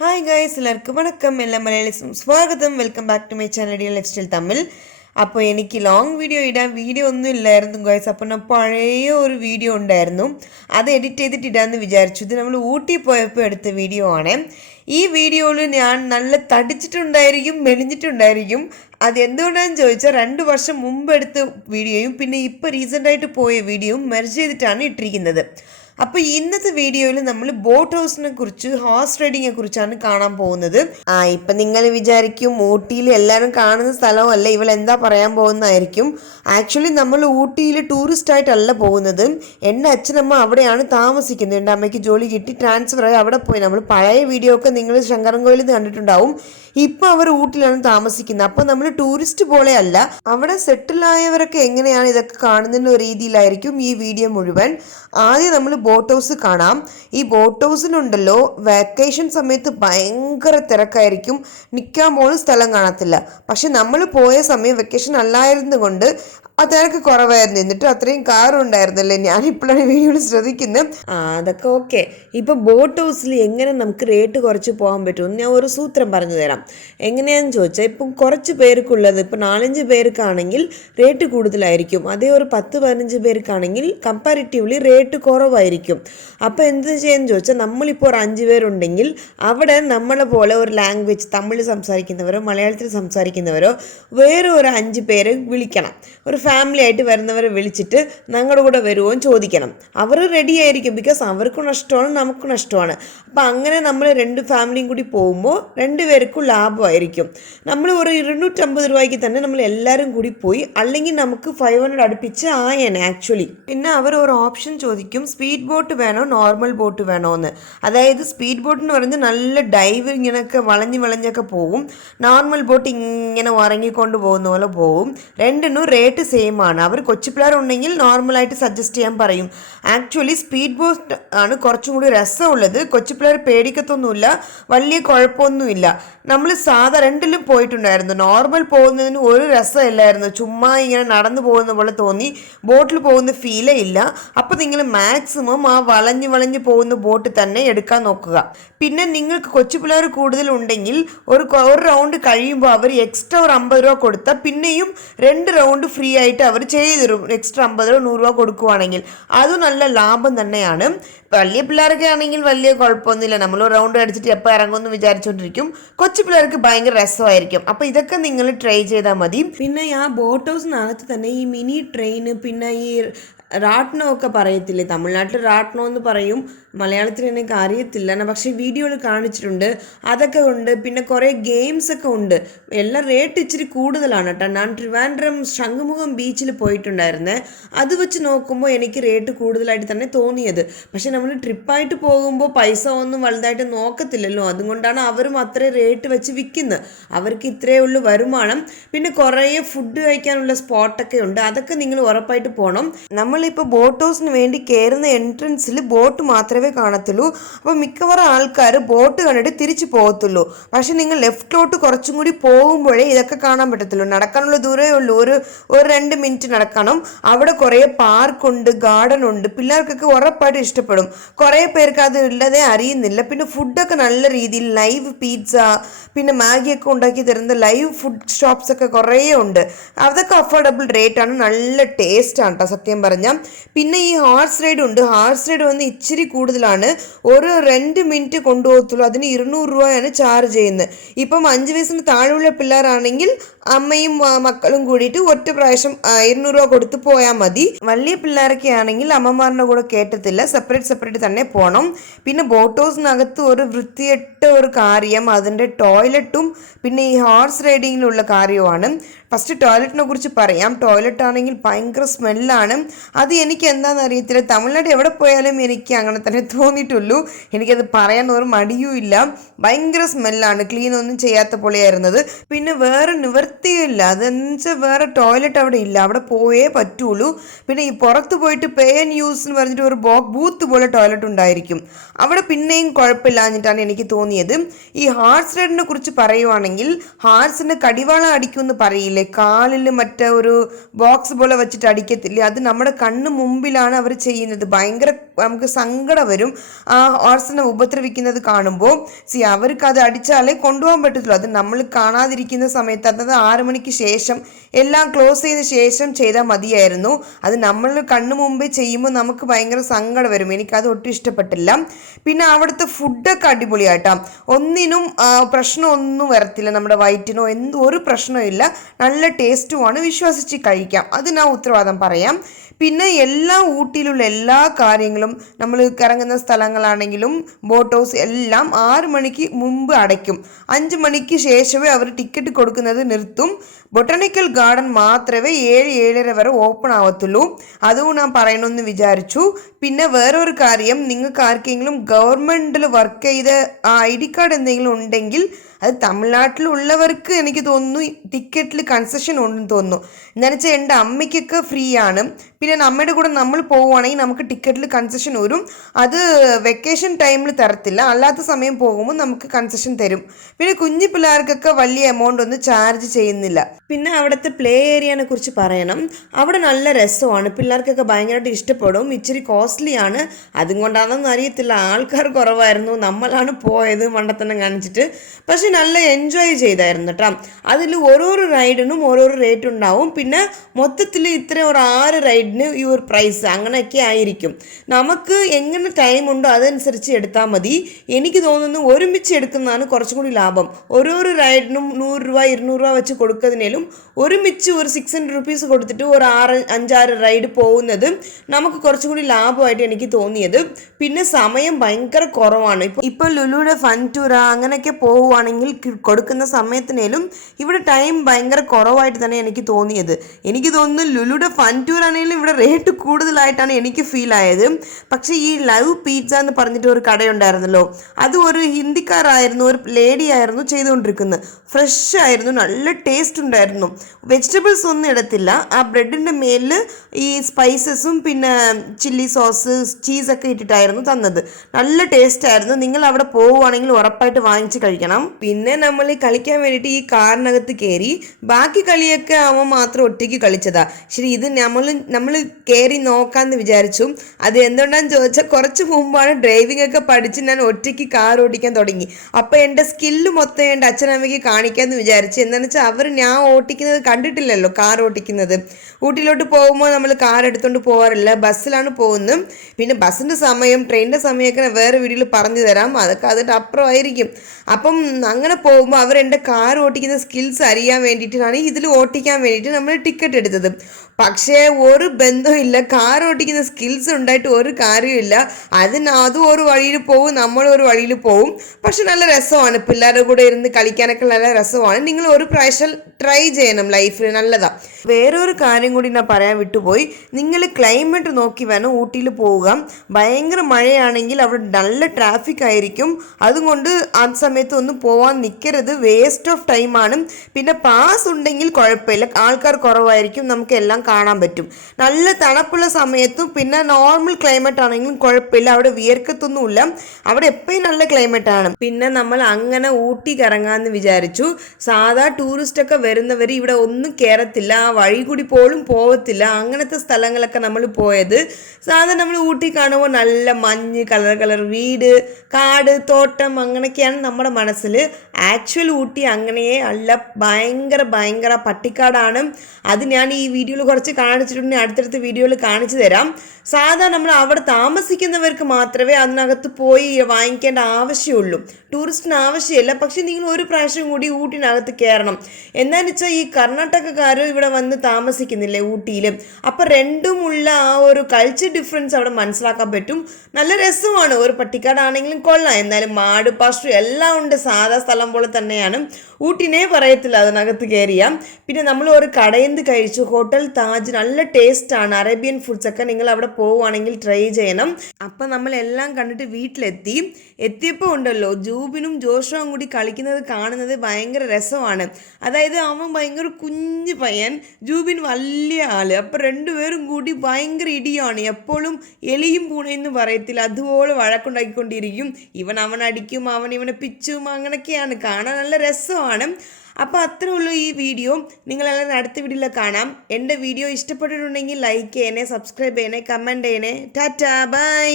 Hi guys, എല്ലാവർക്കും വണക്കം. എല്ലാ മലയാളീസും സ്വാഗതം. Welcome back to my channel lifestyle Tamil. അപ്പോൾ എനിക്ക് ലോങ് ഇടാൻ വീഡിയോ ഒന്നും ഇല്ലായിരുന്നു ഗൈസ്. അപ്പോൾ ഞാൻ പഴയ ഒരു വീഡിയോ ഉണ്ടായിരുന്നു, അത് എഡിറ്റ് ചെയ്തിട്ട് ഇടാമെന്ന് വിചാരിച്ചു. ഇത് നമ്മൾ ഊട്ടി പോയപ്പോൾ എടുത്ത വീഡിയോ ആണ്. ഈ വീഡിയോയിൽ ഞാൻ നല്ല തടിച്ചിട്ടുണ്ടായിരിക്കും, മെലിഞ്ഞിട്ടുണ്ടായിരിക്കും. അത് എന്തുകൊണ്ടാണെന്ന് ചോദിച്ചാൽ 2 വർഷം മുമ്പ് എടുത്ത വീഡിയോയും പിന്നെ ഇപ്പോൾ റീസെൻ്റായിട്ട് പോയ വീഡിയോയും മെർജ് ചെയ്തിട്ടാണ് ഇട്ടിരിക്കുന്നത്. അപ്പോൾ ഇന്നത്തെ വീഡിയോയിൽ നമ്മൾ ബോട്ട് ഹൗസിനെ കുറിച്ച്, ഹോഴ്സ് റൈഡിങ്ങിനെ കുറിച്ചാണ് കാണാൻ പോകുന്നത്. ഇപ്പം നിങ്ങൾ വിചാരിക്കും ഊട്ടിയിൽ എല്ലാവരും കാണുന്ന സ്ഥലമല്ല, ഇവൾ എന്താ പറയാൻ പോകുന്നതായിരിക്കും. ആക്ച്വലി നമ്മൾ ഊട്ടിയിൽ ടൂറിസ്റ്റ് ആയിട്ടല്ല പോകുന്നത്. എൻ്റെ അച്ഛനമ്മ അവിടെയാണ് താമസിക്കുന്നത്. എൻ്റെ അമ്മയ്ക്ക് ജോലി കിട്ടി ട്രാൻസ്ഫർ ആയി അവിടെ പോയി. നമ്മൾ പഴയ വീഡിയോ ഒക്കെ നിങ്ങൾ ശങ്കരൻകോവിലിൽ നിന്ന് കണ്ടിട്ടുണ്ടാവും. ഇപ്പം അവർ ഊട്ടിലാണ് താമസിക്കുന്നത്. അപ്പം നമ്മൾ ടൂറിസ്റ്റ് പോലെ അല്ല, അവിടെ സെറ്റിലായവരൊക്കെ എങ്ങനെയാണ് ഇതൊക്കെ കാണുന്ന രീതിയിലായിരിക്കും ഈ വീഡിയോ മുഴുവൻ. ആദ്യം നമ്മൾ ബോട്ട് ഹൗസ് കാണാം. ഈ ബോട്ട് ഹൗസിലുണ്ടല്ലോ വെക്കേഷൻ സമയത്ത് ഭയങ്കര തിരക്കായിരിക്കും, നിൽക്കാൻ പോലും സ്ഥലം കാണത്തില്ല. പക്ഷെ നമ്മൾ പോയ സമയം വെക്കേഷൻ അല്ലായിരുന്നു കൊണ്ട് തിരക്ക് കുറവായിരുന്നു. എന്നിട്ട് അത്രയും കാറുണ്ടായിരുന്നല്ലേ. ഞാനിപ്പോഴാണ് വീഡിയോയിൽ ശ്രദ്ധിക്കുന്നത്. അതൊക്കെ ഓക്കെ. ഇപ്പം ബോട്ട് ഹൗസിൽ എങ്ങനെ നമുക്ക് റേറ്റ് കുറച്ച് പോകാൻ പറ്റുമെന്ന് ഞാൻ ഒരു സൂത്രം പറഞ്ഞു തരാം. എങ്ങനെയാണെന്ന് ചോദിച്ചാൽ, ഇപ്പം കുറച്ച് പേർക്കുള്ളത്, ഇപ്പം 4-5 പേർക്കാണെങ്കിൽ റേറ്റ് കൂടുതലായിരിക്കും. അതേ ഒരു 10-15 പേർക്കാണെങ്കിൽ കമ്പാരിറ്റീവ്ലി റേറ്റ് കുറവായിരിക്കും. അപ്പോൾ എന്ത് ചെയ്യാന്ന് ചോദിച്ചാൽ, നമ്മളിപ്പോൾ ഒരു 5 പേരുണ്ടെങ്കിൽ അവിടെ നമ്മളെ പോലെ ഒരു ലാംഗ്വേജ്, തമിഴ് സംസാരിക്കുന്നവരോ മലയാളത്തിൽ സംസാരിക്കുന്നവരോ വേറെ ഒരു 5 പേരെ വിളിക്കണം. ഒരു ഫാമിലി ആയിട്ട് വരുന്നവരെ വിളിച്ചിട്ട് ഞങ്ങളുടെ കൂടെ വരുമോ എന്ന് ചോദിക്കണം. അവർ റെഡി ആയിരിക്കും, ബിക്കോസ് അവർക്കും നഷ്ടമാണ് നമുക്കും നഷ്ടമാണ്. അപ്പം അങ്ങനെ നമ്മൾ 2 ഫാമിലിയും കൂടി പോകുമ്പോൾ 2 പേർക്കും ലാഭമായിരിക്കും. നമ്മൾ ഒരു 250 രൂപയ്ക്ക് തന്നെ നമ്മൾ എല്ലാവരും കൂടി പോയി, അല്ലെങ്കിൽ നമുക്ക് 500 അടുപ്പിച്ച് ആയേനെ ആക്ച്വലി. പിന്നെ അവർ ഒരു ഓപ്ഷൻ ചോദിക്കും, സ്പീഡ് ബോട്ട് വേണോ നോർമൽ ബോട്ട് വേണോ എന്ന്. അതായത് സ്പീഡ് ബോട്ട് എന്ന് പറഞ്ഞാൽ നല്ല ഡൈവ് ഇങ്ങനെയൊക്കെ വളഞ്ഞൊക്കെ പോകും. നോർമൽ ബോട്ട് ഇങ്ങനെ ഉറങ്ങിക്കൊണ്ട് പോകുന്ന പോലെ പോകും. രണ്ടിനും റേറ്റ് സെയിം ആണ്. അവർ കൊച്ചു പിള്ളേരുണ്ടെങ്കിൽ നോർമലായിട്ട് സജസ്റ്റ് ചെയ്യാൻ പറയും. ആക്ച്വലി സ്പീഡ് ബോട്ട് ആണ് കുറച്ചും കൂടി രസമുള്ളത്. കൊച്ചു പിള്ളേർ പേടിക്കത്തൊന്നുമില്ല, വലിയ കുഴപ്പമൊന്നുമില്ല. നമ്മൾ സാധാ 2ലും പോയിട്ടുണ്ടായിരുന്നു. നോർമൽ പോകുന്നതിന് ഒരു രസമില്ലായിരുന്നു, ചുമ്മാ ഇങ്ങനെ നടന്നു പോകുന്ന പോലെ തോന്നി. ബോട്ടിൽ പോകുന്ന ഫീലേ ഇല്ല. അപ്പോൾ നിങ്ങൾ മാക്സിമം ആ വളഞ്ഞ് പോകുന്ന ബോട്ട് തന്നെ എടുക്കാൻ നോക്കുക. പിന്നെ നിങ്ങൾക്ക് കൊച്ചു പിള്ളേർ കൂടുതലുണ്ടെങ്കിൽ ഒരു റൗണ്ട് കഴിയുമ്പോൾ അവർ എക്സ്ട്രാ ഒരു 50 രൂപ കൊടുത്താൽ പിന്നെയും 2 റൗണ്ട് ഫ്രീ ആയിട്ട് അവർ ചെയ്തു തരും. എക്സ്ട്രാ 50 രൂപ 100 രൂപ കൊടുക്കുവാണെങ്കിൽ അതും നല്ല ലാഭം തന്നെയാണ്. വലിയ പിള്ളേരൊക്കെ ആണെങ്കിൽ വലിയ കുഴപ്പമൊന്നുമില്ല, നമ്മൾ റൗണ്ട് അടിച്ചിട്ട് എപ്പോൾ ഇറങ്ങുമെന്ന് വിചാരിച്ചുകൊണ്ടിരിക്കും. കൊച്ചു പിള്ളേർക്ക് ഭയങ്കര രസമായിരിക്കും. അപ്പോൾ ഇതൊക്കെ നിങ്ങൾ ട്രൈ ചെയ്താൽ മതി. പിന്നെ ആ ബോട്ട് ഹൗസിനകത്ത് തന്നെ ഈ മിനി ട്രെയിൻ, പിന്നെ ഈ റാട്ട്നമൊക്കെ പറയത്തില്ലേ, തമിഴ്നാട്ടിൽ റാട്ട്നം എന്ന് പറയും, മലയാളത്തിൽ എനിക്ക് അറിയത്തില്ല, പക്ഷേ വീഡിയോയിൽ കാണിച്ചിട്ടുണ്ട്. അതൊക്കെ ഉണ്ട്. പിന്നെ കുറേ ഗെയിംസ് ഒക്കെ ഉണ്ട്. എല്ലാം റേറ്റ് ഇച്ചിരി കൂടുതലാണ് കേട്ടോ. ഞാൻ ട്രിവാൻഡ്രം ശംഖുമുഖം ബീച്ചിൽ പോയിട്ടുണ്ടായിരുന്നേ. അത് വെച്ച് നോക്കുമ്പോൾ എനിക്ക് റേറ്റ് കൂടുതലായിട്ട് തന്നെ തോന്നിയത്. പക്ഷെ നമ്മൾ ട്രിപ്പായിട്ട് പോകുമ്പോൾ പൈസ ഒന്നും വലുതായിട്ട് നോക്കത്തില്ലല്ലോ, അതുകൊണ്ടാണ് അവരും അത്രയും റേറ്റ് വെച്ച് വിൽക്കുന്നത്. അവർക്ക് ഇത്രയേ ഉള്ളൂ വരുമാനം. പിന്നെ കുറേ ഫുഡ് കഴിക്കാനുള്ള സ്പോട്ടൊക്കെ ഉണ്ട്, അതൊക്കെ നിങ്ങൾ ഉറപ്പായിട്ട് പോകണം. നമ്മളിപ്പോൾ ബോട്ട് ഹൗസിന് വേണ്ടി കയറുന്ന എൻട്രൻസിൽ ബോട്ട് മാത്രമേ കാണത്തുള്ളൂ. അപ്പോൾ മിക്കവാറും ആൾക്കാർ ബോട്ട് കണ്ടിട്ട് തിരിച്ചു പോകത്തുള്ളൂ. പക്ഷെ നിങ്ങൾ ലെഫ്റ്റിലോട്ട് കുറച്ചും കൂടി പോകുമ്പോഴേ ഇതൊക്കെ കാണാൻ പറ്റത്തുള്ളൂ. നടക്കാനുള്ള ദൂരമേ ഉള്ളൂ, ഒരു 2 മിനിറ്റ് നടക്കണം. അവിടെ കുറേ പാർക്കുണ്ട്, ഗാർഡൻ ഉണ്ട്. പിള്ളേർക്കൊക്കെ ഉറപ്പായിട്ട് ഇഷ്ടപ്പെടും. കുറേ പേർക്ക് അത് ഉള്ളതേ അറിയുന്നില്ല. പിന്നെ ഫുഡൊക്കെ നല്ല രീതിയിൽ ലൈവ് പിസ്സ, പിന്നെ മാഗിയൊക്കെ ഉണ്ടാക്കി തരുന്ന ലൈവ് ഫുഡ് ഷോപ്സ് ഒക്കെ കുറേ ഉണ്ട്. അതൊക്കെ അഫോർഡബിൾ റേറ്റ് ആണ്, നല്ല ടേസ്റ്റ് ആണ് കേട്ടോ സത്യം പറഞ്ഞാൽ. പിന്നെ ഈ ഹോഴ്സ് റൈഡ് ഉണ്ട്. ഹോഴ്സ് റൈഡ് വന്ന് ഇച്ചിരി കൂടുതലാണ്, ഒരു 2 മിനിറ്റ് കൊണ്ടുപോകത്തുള്ളൂ. അതിന് 200 രൂപയാണ് ചാർജ് ചെയ്യുന്നത്. ഇപ്പം 5 വയസ്സിന് താഴെയുള്ള പിള്ളേരാണെങ്കിൽ അമ്മയും മക്കളും കൂടിയിട്ട് ഒറ്റ പ്രാവശ്യം 200 രൂപ കൊടുത്ത് പോയാൽ മതി. വലിയ പിള്ളേരൊക്കെ ആണെങ്കിൽ അമ്മമാരുടെ കൂടെ കയറ്റത്തില്ല, സെപ്പറേറ്റ് തന്നെ പോകണം. പിന്നെ ബോട്ട് ഹൗസിനകത്ത് ഒരു വൃത്തികെട്ട ഒരു കാര്യം അതിൻ്റെ ടോയ്ലറ്റും പിന്നെ ഈ ഹോഴ്സ് റൈഡിങ്ങിലുള്ള കാര്യമാണ്. ഫസ്റ്റ് ടോയ്ലറ്റിനെ കുറിച്ച് പറയാം. ടോയ്ലറ്റ് ആണെങ്കിൽ ഭയങ്കര സ്മെല്ലാണ്. അത് എനിക്ക് എന്താണെന്ന് അറിയത്തില്ല, തമിഴ്നാട് എവിടെ പോയാലും എനിക്ക് അങ്ങനെ തന്നെ തോന്നിയിട്ടുള്ളൂ. എനിക്കത് പറയാൻ ഒരു മടിയും ഇല്ല. ഭയങ്കര സ്മെല്ലാണ്, ക്ലീൻ ഒന്നും ചെയ്യാത്ത പോലെയായിരുന്നത്. പിന്നെ വേറെ നിവർത്തിയില്ല, അതെന്ന് വെച്ചാൽ വേറെ ടോയ്ലറ്റ് അവിടെ ഇല്ല, അവിടെ പോയേ പറ്റുള്ളൂ. പിന്നെ ഈ പുറത്ത് പോയിട്ട് പേ ആൻഡ് യൂസ് എന്ന് പറഞ്ഞിട്ട് ഒരു ബൂത്ത് പോലെ ടോയ്ലറ്റ് ഉണ്ടായിരിക്കും. അവിടെ പിന്നെയും കുഴപ്പമില്ലാഞ്ഞിട്ടാണ് എനിക്ക് തോന്നിയത്. ഈ ഹോഴ്സ് റൈഡിനെ കുറിച്ച് പറയുവാണെങ്കിൽ, ഹാർസിന് കടിവാള അടിക്കുമെന്ന് പറയില്ലേ, കാലിൽ മറ്റേ ഒരു ബോക്സ് പോലെ വെച്ചിട്ട് അടിക്കത്തില്ലേ, അത് നമ്മുടെ കണ്ണ് മുമ്പിലാണ് അവർ ചെയ്യുന്നത്. ഭയങ്കര നമുക്ക് സങ്കടം വരും ആ ഹോഴ്സിനെ ഉപദ്രവിക്കുന്നത് കാണുമ്പോൾ. അവർക്ക് അത് അടിച്ചാലേ കൊണ്ടുപോകാൻ പറ്റത്തുള്ളൂ. അത് നമ്മൾ കാണാതിരിക്കുന്ന സമയത്ത്, അതായത് 6 മണിക്ക് ശേഷം എല്ലാം ക്ലോസ് ചെയ്ത ശേഷം ചെയ്താൽ മതിയായിരുന്നു. അത് നമ്മൾ കണ്ണു മുമ്പേ ചെയ്യുമ്പോൾ നമുക്ക് ഭയങ്കര സങ്കടം വരും. എനിക്കത് ഒട്ടും ഇഷ്ടപ്പെട്ടില്ല. പിന്നെ അവിടുത്തെ ഫുഡൊക്കെ അടിപൊളിയായിട്ടാ, ഒന്നിനും പ്രശ്നമൊന്നും വരത്തില്ല. നമ്മുടെ വയറ്റിനോ ഒരു പ്രശ്നമില്ല, നല്ല ടേസ്റ്റുമാണ്, വിശ്വസിച്ച് കഴിക്കാം. അത് ഞാൻ ഉത്തരവാദം പറയാം. പിന്നെ ഊട്ടിയിലുള്ള എല്ലാ കാര്യങ്ങളും, നമ്മൾ ഇറങ്ങുന്ന സ്ഥലങ്ങളാണെങ്കിലും ബോട്ട് ഹൗസ് എല്ലാം 6 മണിക്ക് മുമ്പ് അടയ്ക്കും. 5 മണിക്ക് ശേഷമേ അവർ ടിക്കറ്റ് കൊടുക്കുന്നത് നിർത്തും. ബൊട്ടാണിക്കൽ ഗാർഡൻ മാത്രമേ 7-7:30 വരെ ഓപ്പൺ ആവത്തുള്ളൂ. അതും ഞാൻ പറയണമെന്ന് വിചാരിച്ചു. പിന്നെ വേറൊരു കാര്യം, നിങ്ങൾക്ക് ആർക്കെങ്കിലും ഗവൺമെൻറ്റിൽ വർക്ക് ചെയ്ത ID കാർഡ് എന്തെങ്കിലും ഉണ്ടെങ്കിൽ, അത് തമിഴ്നാട്ടിലുള്ളവർക്ക് എനിക്ക് തോന്നുന്നു ടിക്കറ്റിൽ കൺസെഷൻ ഉണ്ടെന്ന് തോന്നുന്നു. എന്താണെന്ന് വെച്ചാൽ എൻ്റെ അമ്മയ്ക്കൊക്കെ ഫ്രീ ആണ്. പിന്നെ നമ്മുടെ കൂടെ നമ്മൾ പോവുകയാണെങ്കിൽ നമുക്ക് ടിക്കറ്റിൽ കൺസെഷൻ വരും. അത് വെക്കേഷൻ ടൈമിൽ തരത്തില്ല, അല്ലാത്ത സമയം പോകുമ്പോൾ നമുക്ക് കൺസെഷൻ തരും. പിന്നെ കുഞ്ഞു പിള്ളേർക്കൊക്കെ വലിയ എമൗണ്ട് ഒന്നും ചാർജ് ചെയ്യുന്നില്ല. പിന്നെ അവിടുത്തെ പ്ലേ ഏരിയനെ കുറിച്ച് പറയണം. അവിടെ നല്ല രസമാണ്, പിള്ളേർക്കൊക്കെ ഭയങ്കരമായിട്ട് ഇഷ്ടപ്പെടും. ഇച്ചിരി കോസ്റ്റ്ലി ആണ്, അതുകൊണ്ടാണെന്ന് അറിയത്തില്ല, ആൾക്കാർ കുറവായിരുന്നു. നമ്മളാണ് പോയത് മണ്ടത്തനം കാണിച്ചിട്ട്. പക്ഷെ നല്ല എൻജോയ് ചെയ്തായിരുന്നു കേട്ടോ. അതിൽ ഓരോരോ റൈഡിനും ഓരോരോ റേറ്റ് ഉണ്ടാവും. പിന്നെ മൊത്തത്തിൽ ഇത്ര ഒരു 6 റൈഡിന് ഈ ഒരു പ്രൈസ് അങ്ങനെയൊക്കെ ആയിരിക്കും. നമുക്ക് എങ്ങനെ ടൈം ഉണ്ടോ അതനുസരിച്ച് എടുത്താൽ മതി. എനിക്ക് തോന്നുന്നു ഒരുമിച്ച് എടുക്കുന്നതാണ് കുറച്ചും കൂടി ലാഭം. ഓരോരോ റൈഡിനും 100 രൂപ 200 രൂപ വെച്ച് കൊടുക്കുന്നതിനേലും ഒരുമിച്ച് ഒരു 600 റുപ്പീസ് കൊടുത്തിട്ട് ഒരു 5-6 റൈഡ് പോകുന്നത് നമുക്ക് കുറച്ചും കൂടി ലാഭമായിട്ട് എനിക്ക് തോന്നിയത്. പിന്നെ സമയം ഭയങ്കര കുറവാണ്. ഇപ്പോൾ ലുലുയുടെ ഫൺ ടൂർ അങ്ങനെയൊക്കെ പോവുകയാണെങ്കിൽ കൊടുക്കുന്ന സമയത്തിനേലും ഇവിടെ ടൈം ഭയങ്കര കുറവായിട്ട് തന്നെ എനിക്ക് തോന്നിയത്. എനിക്ക് തോന്നുന്നു ലുലുയുടെ ഫൺ ടൂർ ആണെങ്കിലും ഇവിടെ റേറ്റ് കൂടുതലായിട്ടാണ് എനിക്ക് ഫീൽ ആയത്. പക്ഷേ ഈ ലവ് പിസ്സ എന്ന് പറഞ്ഞിട്ട് ഒരു കടയുണ്ടായിരുന്നല്ലോ, അത് ഒരു ഹിന്ദിക്കാരായിരുന്നു, ഒരു ലേഡി ആയിരുന്നു ചെയ്തുകൊണ്ടിരിക്കുന്നത്. ഫ്രഷ് ആയിരുന്നു, നല്ല ടേസ്റ്റ് ഉണ്ടായിരുന്നു. വെജിറ്റബിൾസ് ഒന്നും ഇടത്തില്ല. ആ ബ്രെഡിൻ്റെ മേലിൽ ഈ സ്പൈസസും പിന്നെ ചില്ലി സോസ് ചീസൊക്കെ ഇട്ടിട്ടായിരുന്നു തന്നത്. നല്ല ടേസ്റ്റ് ആയിരുന്നു. നിങ്ങൾ അവിടെ പോവുകയാണെങ്കിൽ ഉറപ്പായിട്ട് വാങ്ങിച്ച് കഴിക്കണം. പിന്നെ നമ്മൾ കളിക്കാൻ വേണ്ടിയിട്ട് ഈ കാറിനകത്ത് കയറി. ബാക്കി കളിയൊക്കെ അവൻ മാത്രം ഒറ്റയ്ക്ക് കളിച്ചതാ. ശരി, ഇത് നമ്മൾ കയറി നോക്കാമെന്ന് വിചാരിച്ചു. അത് എന്തുകൊണ്ടാന്ന് ചോദിച്ചാൽ കുറച്ച് മുമ്പാണ് ഡ്രൈവിംഗ് ഒക്കെ പഠിച്ച് ഞാൻ ഒറ്റയ്ക്ക് കാർ ഓടിക്കാൻ തുടങ്ങി. അപ്പോൾ എൻ്റെ സ്കില്ല് മൊത്തം എൻ്റെ അച്ഛനമ്മയ്ക്ക് കാണിക്കാമെന്ന് വിചാരിച്ചു. എന്താണെന്ന് വെച്ചാൽ ഞാൻ ഓടിക്കുന്നത് കണ്ടിട്ടില്ലല്ലോ, കാർ ഓടിക്കുന്നത്. ഊട്ടിയിലോട്ട് പോകുമ്പോൾ നമ്മൾ കാർ എടുത്തുകൊണ്ട് പോകാറില്ല, ബസ്സിലാണ് പോകുന്നത്. പിന്നെ ബസ്സിൻ്റെ സമയം ട്രെയിനിൻ്റെ സമയമൊക്കെ വേറെ വീഡിയോയിൽ പറഞ്ഞു തരാം, അതൊക്കെ അതിട്ട് അപ്പുറമായിരിക്കും. അപ്പം അങ്ങനെ പോകുമ്പോൾ അവർ എൻ്റെ കാർ ഓടിക്കുന്ന സ്കിൽസ് അറിയാൻ വേണ്ടിയിട്ടാണ് ഇതിൽ ഓടിക്കാൻ വേണ്ടിയിട്ട് നമ്മൾ ടിക്കറ്റ് എടുത്തത്. പക്ഷേ ഒരു ബന്ധമില്ല, കാർ ഓടിക്കുന്ന സ്കിൽസ് ഉണ്ടായിട്ട് ഒരു കാര്യമില്ല. അതും ഒരു വഴിയിൽ പോകും, നമ്മളും ഒരു വഴിയിൽ പോകും. പക്ഷെ നല്ല രസമാണ്, പിള്ളേരുടെ കൂടെ ഇരുന്ന് കളിക്കാനൊക്കെ നല്ല രസമാണ്. നിങ്ങൾ ഒരു പ്രാവശ്യം ട്രൈ ചെയ്യണം, ലൈഫിൽ നല്ലതാണ്. വേറൊരു കാര്യം കൂടി ഞാൻ പറയാൻ വിട്ടുപോയി. നിങ്ങൾ ക്ലൈമറ്റ് നോക്കി വേണം ഊട്ടിയിൽ പോവുക. ഭയങ്കര മഴയാണെങ്കിൽ അവിടെ നല്ല ട്രാഫിക് ആയിരിക്കും. അതുകൊണ്ട് ആ സമയത്ത് ഒന്നും പോകാൻ നിൽക്കരുത്, വേസ്റ്റ് ഓഫ് ടൈമാണ്. പിന്നെ പാസ് ഉണ്ടെങ്കിൽ കുഴപ്പമില്ല, ആൾക്കാർ കുറവായിരിക്കും, നമുക്ക് എല്ലാം കാണാൻ പറ്റും. നല്ല തണുപ്പുള്ള സമയത്തും പിന്നെ നോർമൽ ക്ലൈമറ്റ് ആണെങ്കിലും കുഴപ്പമില്ല, അവിടെ വിയർക്കത്തൊന്നുമില്ല. അവിടെ എപ്പോഴും നല്ല ക്ലൈമറ്റ് ആണ്. പിന്നെ നമ്മൾ അങ്ങനെ ഊട്ടി കറങ്ങാമെന്ന് വിചാരിച്ചു. സാധാ ടൂറിസ്റ്റൊക്കെ വരുന്നവർ ഇവിടെ ഒന്നും കയറത്തില്ല, ആ വഴി കൂടി പോലും പോകത്തില്ല. അങ്ങനത്തെ സ്ഥലങ്ങളൊക്കെ നമ്മൾ പോയത്. സാധാരണ നമ്മൾ ഊട്ടി കാണുമ്പോൾ നല്ല മഞ്ഞ്, കളർ വീട്, കാട്, തോട്ടം അങ്ങനെയൊക്കെയാണ് നമ്മുടെ മനസ്സിൽ. ആക്ച്വൽ ഊട്ടി അങ്ങനെയേ അല്ല, ഭയങ്കര പട്ടിക്കാടാണ്. അത് ഞാൻ ഈ വീഡിയോയിൽ കുറച്ച് കാണിച്ചിട്ടുണ്ടെങ്കിൽ അടുത്തടുത്ത വീഡിയോയിൽ കാണിച്ചു തരാം. സാധാരണ നമ്മൾ അവിടെ താമസിക്കുന്നവർക്ക് മാത്രമേ അതിനകത്ത് പോയി വാങ്ങിക്കേണ്ട ആവശ്യമുള്ളൂ, ടൂറിസ്റ്റിന് ആവശ്യമില്ല. പക്ഷെ നിങ്ങൾ ഒരു പ്രാവശ്യം കൂടി ഊട്ടിനകത്ത് കയറണം. എന്താണെന്ന് വെച്ചാൽ ഈ കർണാടകക്കാർ ഇവിടെ വന്ന് താമസിക്കുന്നില്ലേ ഊട്ടിയിൽ, അപ്പോൾ രണ്ടുമുള്ള ആ ഒരു കൾച്ചർ ഡിഫറൻസ് അവിടെ മനസ്സിലാക്കാൻ പറ്റും. നല്ല രസമാണ്. ഒരു പട്ടിക്കാടാണെങ്കിലും കൊള്ളാം, എന്നാലും മാട് പശു എല്ലാം ഉണ്ട്, സാധാ സ്ഥലം പോലെ തന്നെയാണ്. ഊട്ടിനെ പറയത്തില്ല അതിനകത്ത് കയറിയാൽ. പിന്നെ നമ്മൾ ഒരു കടയിൽ നിന്ന് കഴിച്ചു, ഹോട്ടൽ താജ്, നല്ല ടേസ്റ്റാണ്. അറേബ്യൻ ഫുഡ്സൊക്കെ നിങ്ങൾ അവിടെ പോവുകയാണെങ്കിൽ ട്രൈ ചെയ്യണം. അപ്പം നമ്മളെല്ലാം കണ്ടിട്ട് എത്തിയപ്പോൾ ഉണ്ടല്ലോ, ജൂബിനും ജോഷുവും കൂടി കളിക്കുന്നത് കാണുന്നത് ഭയങ്കര രസമാണ്. അതായത് അവൻ ഭയങ്കര കുഞ്ഞു പയ്യൻ, ജൂബിൻ വലിയ ആള്. അപ്പം രണ്ടുപേരും കൂടി ഭയങ്കര ഇടിയാണ്. എപ്പോഴും എലിയും പൂണയെന്ന് പറയത്തില്ല, അതുപോലെ വഴക്കുണ്ടാക്കിക്കൊണ്ടിരിക്കും. അവൻ അടിക്കും, അവൻ ഇവനെ പിച്ചും, അങ്ങനെയൊക്കെയാണ്. കാണാൻ നല്ല രസമാണ്. അപ്പോൾ അത്രേ ഉള്ളൂ ഈ വീഡിയോ. നിങ്ങളെല്ലാം അടുത്ത വീഡിയോയിൽ കാണാം. എൻ്റെ വീഡിയോ ഇഷ്ടപ്പെട്ടിട്ടുണ്ടെങ്കിൽ ലൈക്ക് ചെയ്യണേ, സബ്സ്ക്രൈബ് ചെയ്യണേ, കമൻറ്റ് ചെയ്യണേ. Tata bye.